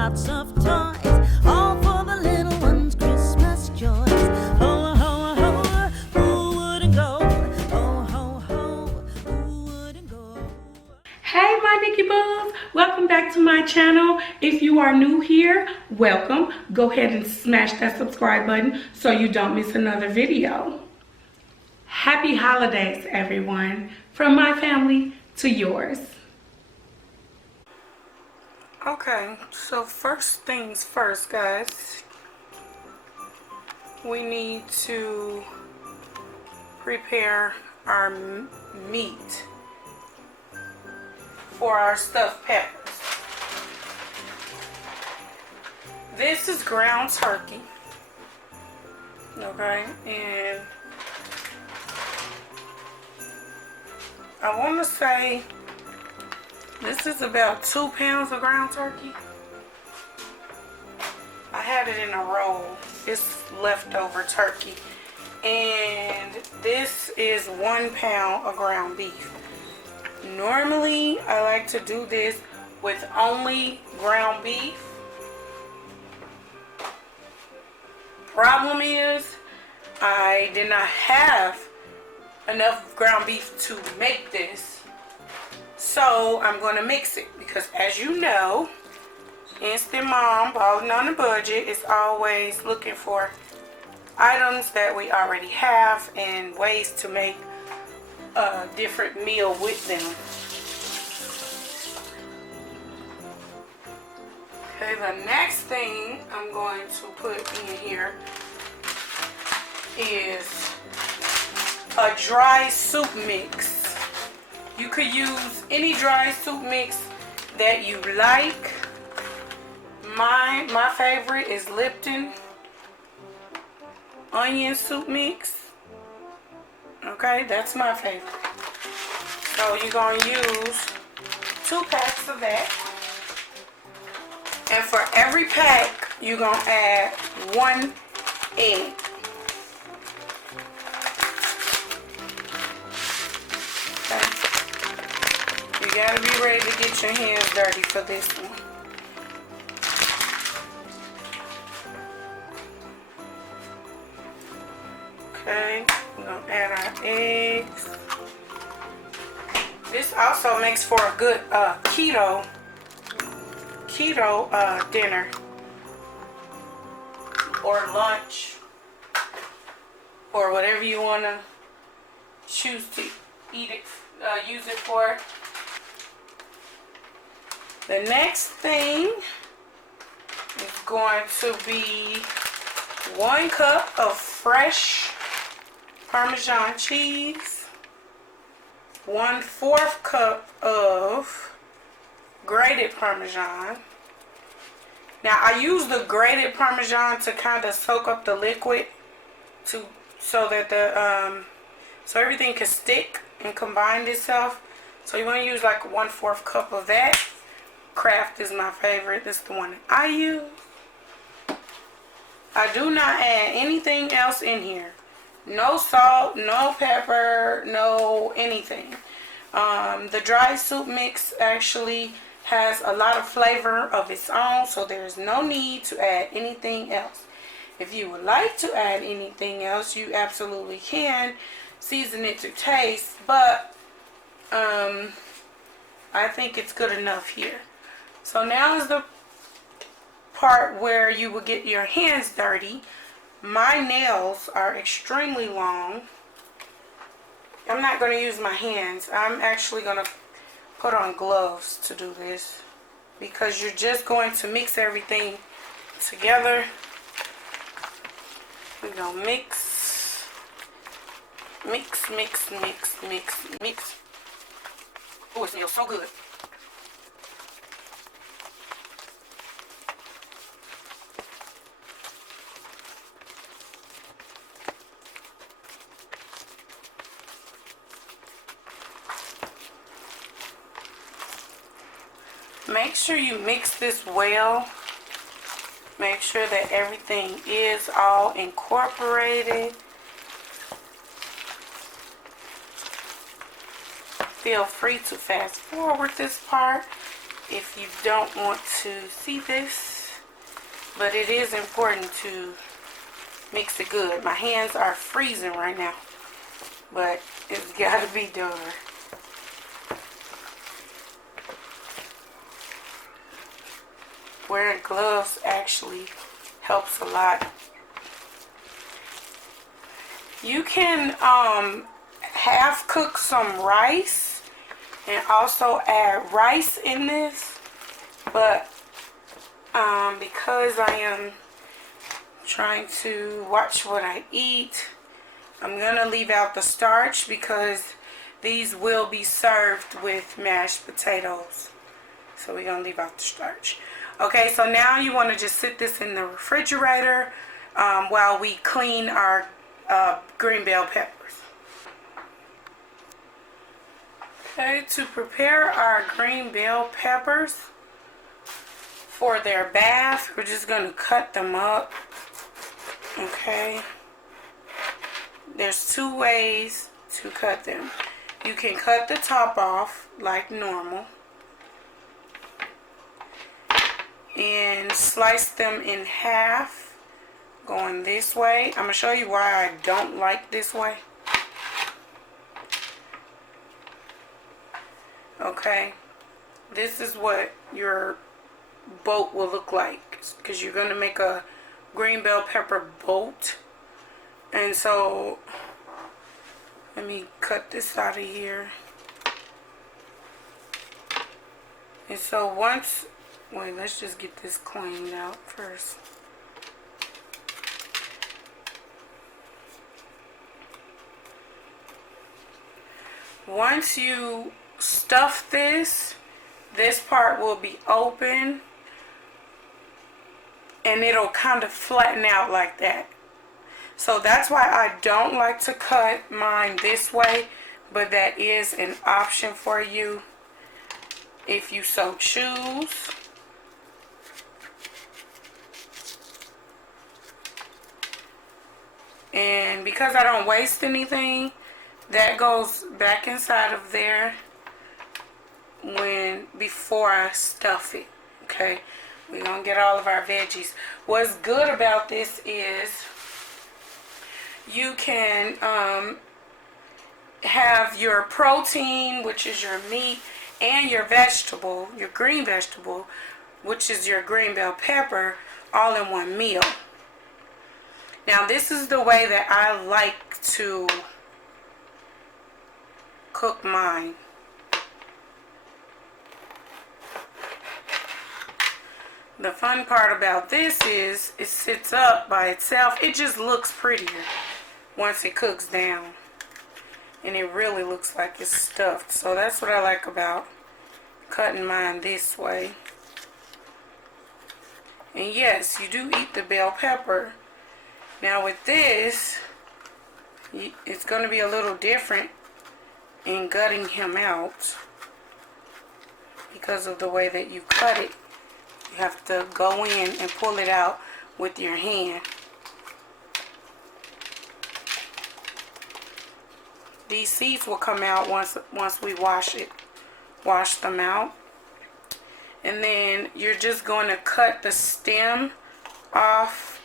lots of toys, all for the little ones' Christmas joys. Ho, ho, ho, who wouldn't go? Ho, ho, ho, who wouldn't go? Hey my Nikki Boos, welcome back to my channel. If you are new here, welcome. Go ahead and smash that subscribe button so you don't miss another video. Happy holidays, everyone, from my family to yours. Okay, so first things first, guys. We need to prepare our meat for our stuffed peppers. This is ground turkey, okay, and I want to say this is about 2 pounds of ground turkey. I had it in a roll. It's leftover turkey, and this is 1 pound of ground beef. Normally, I like to do this with only ground beef. Problem is, I did not have enough ground beef to make this. So, I'm going to mix it because, as you know, Instant Mom, balling on a budget, is always looking for items that we already have and ways to make a different meal with them. Okay, the next thing I'm going to put in here is a dry soup mix. You could use any dry soup mix that you like. My favorite is Lipton onion soup mix. Okay, that's my favorite. So you're going to use 2 packs of that. And for every pack, you're going to add 1 egg. Okay. You got to be ready to get your hands dirty for this one. Okay. We're going to add our eggs. This also makes for a good keto dinner or lunch or whatever you want to choose to eat it, use it for. The next thing is going to be 1 cup of fresh Parmesan cheese, 1/4 cup of grated Parmesan. Now I use the grated Parmesan to kind of soak up the liquid so that so everything can stick and combine itself. So you want to use like 1/4 cup of that. Kraft is my favorite. This is the one that I use. I do not add anything else in here. No salt, no pepper, no anything. The dry soup mix actually has a lot of flavor of its own, so there's no need to add anything else. If you would like to add anything else, you absolutely can. Season it to taste, but I think it's good enough here. So now is the part where you will get your hands dirty. My nails are extremely long. I'm not going to use my hands. I'm actually going to put on gloves to do this because you're just going to mix everything together. We're going to mix. Oh, it smells so good. Make sure you mix this well. Make sure that everything is all incorporated. Feel free to fast forward this part if you don't want to see this, but it is important to mix it good. My hands are freezing right now, but it's got to be done. Wearing gloves actually helps a lot. You can half cook some rice and also add rice in this, but because I am trying to watch what I eat, I'm gonna leave out the starch because these will be served with mashed potatoes. So we're gonna leave out the starch. Okay, so now you want to just sit this in the refrigerator while we clean our green bell peppers. Okay, to prepare our green bell peppers for their bath, we're just going to cut them up. Okay, there's two ways to cut them. You can cut the top off like normal and slice them in half going this way. I'm going to show you why I don't like this way. Okay, this is what your boat will look like, because you're going to make a green bell pepper boat. And so let me cut this out of here. And so once, wait, let's just get this cleaned out first. Once you stuff this part will be open and it'll kind of flatten out like that. So that's why I don't like to cut mine this way, but that is an option for you if you so choose. And because I don't waste anything, that goes back inside of there before I stuff it. Okay, we're gonna get all of our veggies. What's good about this is you can have your protein, which is your meat, and your vegetable, your green vegetable, which is your green bell pepper, all in one meal. Now this is the way that I like to cook mine. The fun part about this is it sits up by itself. It just looks prettier once it cooks down. And it really looks like it's stuffed. So that's what I like about cutting mine this way. And yes, you do eat the bell pepper. Now with this, it's going to be a little different in gutting him out because of the way that you cut it. You have to go in and pull it out with your hand. These seeds will come out once we wash them out. And then you're just going to cut the stem off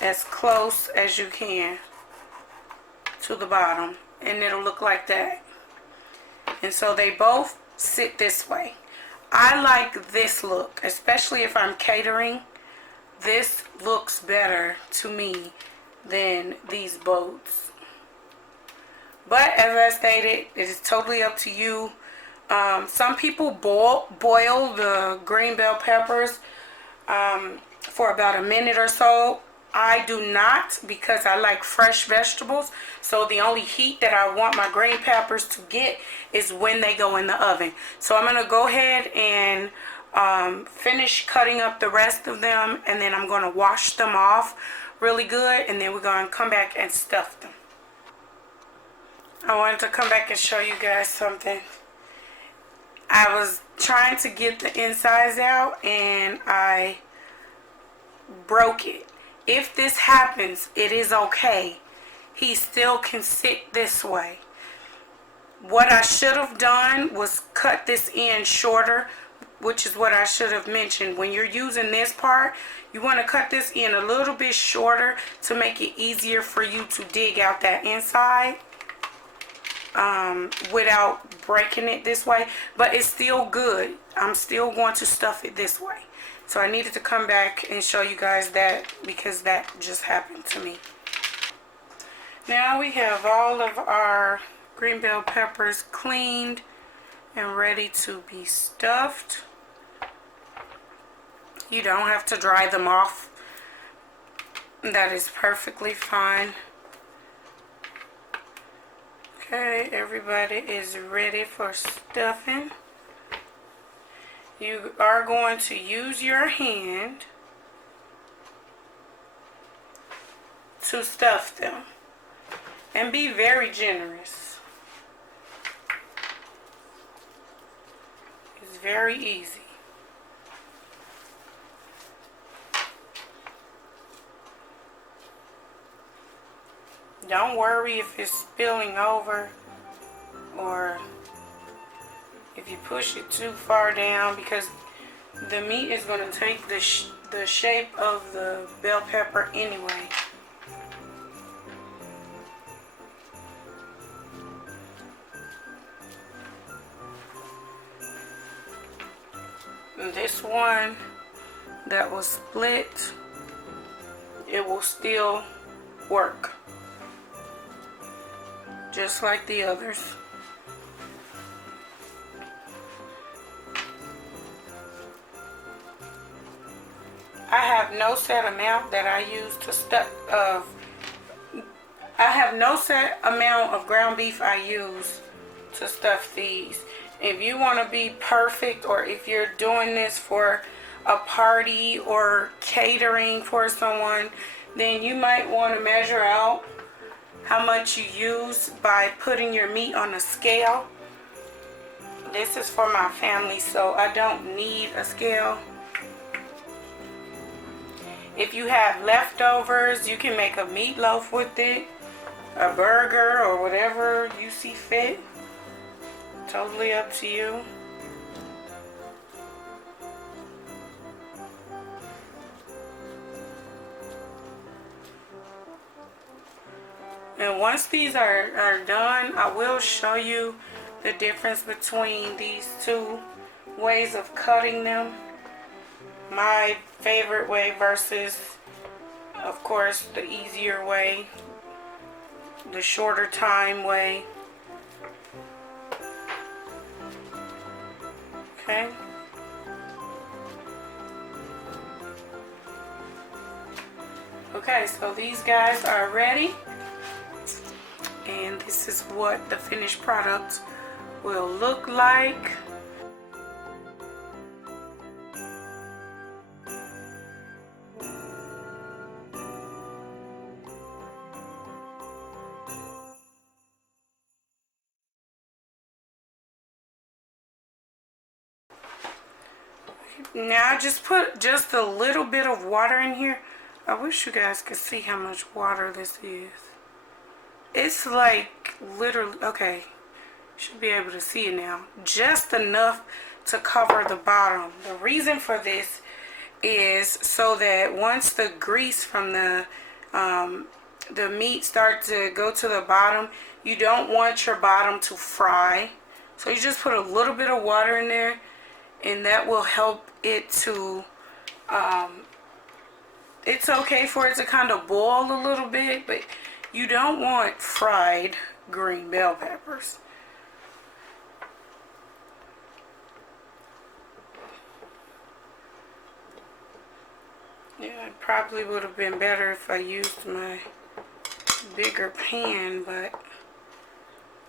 as close as you can to the bottom, and it'll look like that. And so they both sit this way. I like this look, especially if I'm catering. This looks better to me than these boats. But as I stated, it is totally up to you. Some people boil the green bell peppers for about a minute or so. I do not, because I like fresh vegetables. So the only heat that I want my green peppers to get is when they go in the oven. So I'm going to go ahead and finish cutting up the rest of them, and then I'm going to wash them off really good, and then we're going to come back and stuff them. I wanted to come back and show you guys something. I was trying to get the insides out and I broke it. If this happens, it is okay. He still can sit this way. What I should have done was cut this end shorter which is what I should have mentioned. When you're using this part, you want to cut this in a little bit shorter to make it easier for you to dig out that inside without breaking it this way. But it's still good. I'm still going to stuff it this way. So I needed to come back and show you guys that because that just happened to me. Now we have all of our green bell peppers cleaned and ready to be stuffed. You don't have to dry them off. That is perfectly fine. Okay, everybody is ready for stuffing. You are going to use your hand to stuff them. And be very generous. It's very easy. Don't worry if it's spilling over or if you push it too far down, because the meat is going to take the shape of the bell pepper anyway. This one that was split, it will still work just like the others. I have no set amount that I use to stuff. I have no set amount of ground beef I use to stuff these. If you want to be perfect, or if you're doing this for a party or catering for someone, then you might want to measure out how much you use by putting your meat on a scale. This is for my family, so I don't need a scale. If you have leftovers, you can make a meatloaf with it, a burger, or whatever you see fit. Totally up to you. And once these are done, I will show you the difference between these two ways of cutting them. My favorite way versus, of course, the easier way, the shorter time way. Okay. Okay, so these guys are ready. And this is what the finished product will look like. Now I just put just a little bit of water in here. I wish you guys could see how much water this is. It's like literally, okay, should be able to see it now. Just enough to cover the bottom. The reason for this is so that once the grease from the meat starts to go to the bottom, you don't want your bottom to fry. So you just put a little bit of water in there, and that will help it to, it's okay for it to kind of boil a little bit, but you don't want fried green bell peppers. Yeah, it probably would have been better if I used my bigger pan, but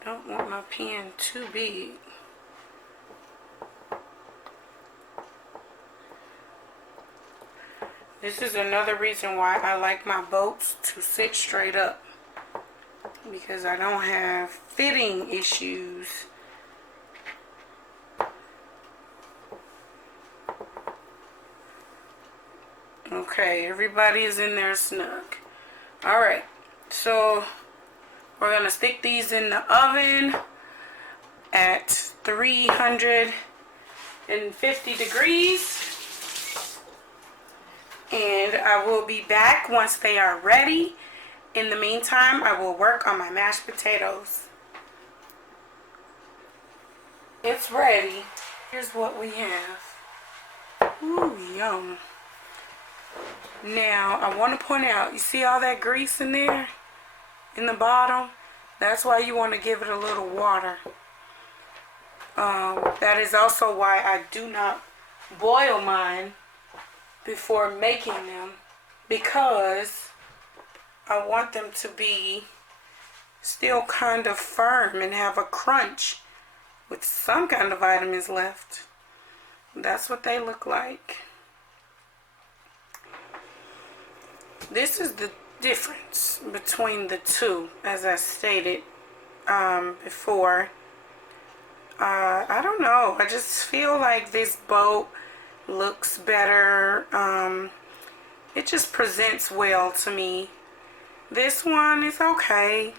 I don't want my pan too big. This is another reason why I like my boats to sit straight up, because I don't have fitting issues. Okay, everybody is in there snug. Alright, so we're going to stick these in the oven at 300 150 degrees. And I will be back once they are ready. In the meantime, I will work on my mashed potatoes. It's ready. Here's what we have. Ooh, yum. Now, I want to point out, you see all that grease in there? In the bottom? That's why you want to give it a little water. That is also why I do not boil mine before making them, because I want them to be still kind of firm and have a crunch with some kind of vitamins left. That's what they look like. This is the difference between the two, as I stated before. I don't know. I just feel like this boat looks better. It just presents well to me. This one is okay.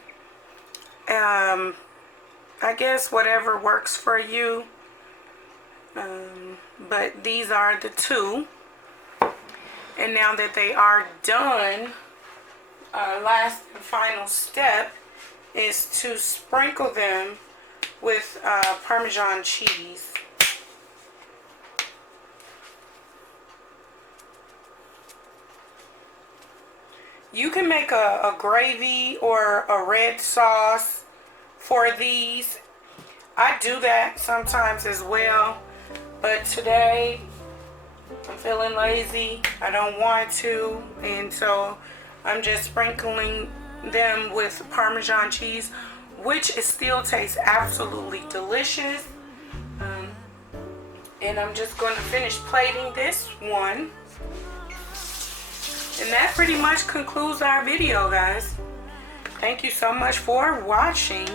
I guess whatever works for you. But these are the two. And now that they are done, last and final step is to sprinkle them with Parmesan cheese. You can make a gravy or a red sauce for these. I do that sometimes as well, but today I'm feeling lazy. I don't want to, and so I'm just sprinkling them with Parmesan cheese, which it still tastes absolutely delicious. And I'm just going to finish plating this one. And that pretty much concludes our video, guys. Thank you so much for watching.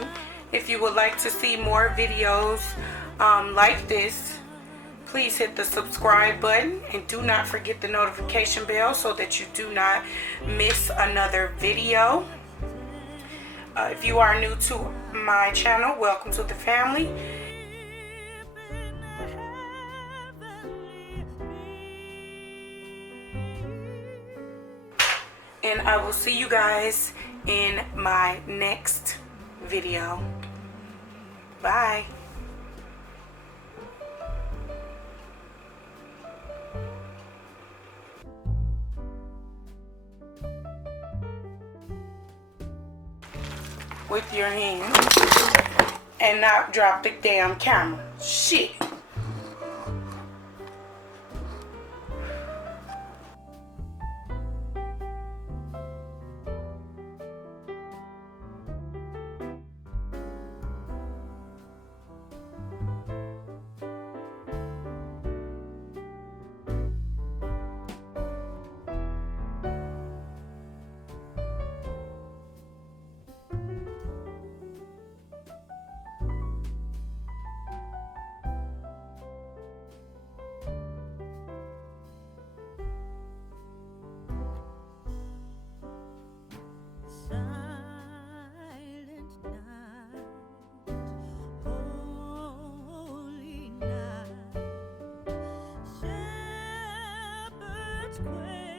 If you would like to see more videos like this, please hit the subscribe button and do not forget the notification bell so that you do not miss another video. If you are new to my channel, welcome to the family. And I will see you guys in my next video. Bye. With your hands and not drop the damn camera. Shit. Holy night, shepherd's quail.